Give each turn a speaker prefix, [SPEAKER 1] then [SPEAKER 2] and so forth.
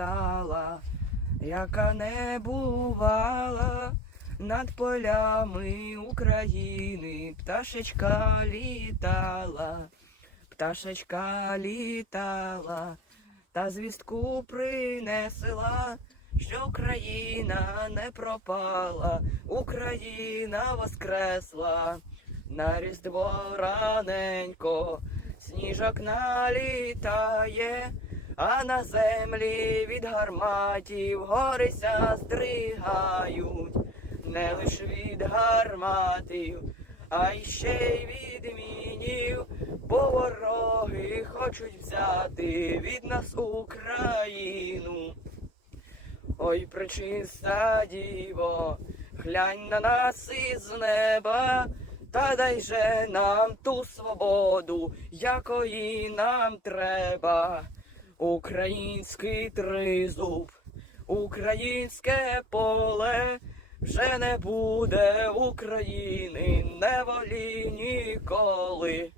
[SPEAKER 1] літала, яка не бувала над полями України, пташечка літала, пташечка літала, та звістку принесла, що Україна не пропала, Україна воскресла, на різдво раненько, сніжок налітає, а на землі від гарматів горися здригають, не лиш від гарматів, а ще й від мінів, бо вороги хочуть взяти від нас Україну. Ой, пречиста діво, глянь на нас із неба, та дай же нам ту свободу, якої нам треба. Український тризуб, українське поле, вже не буде України не волі ніколи.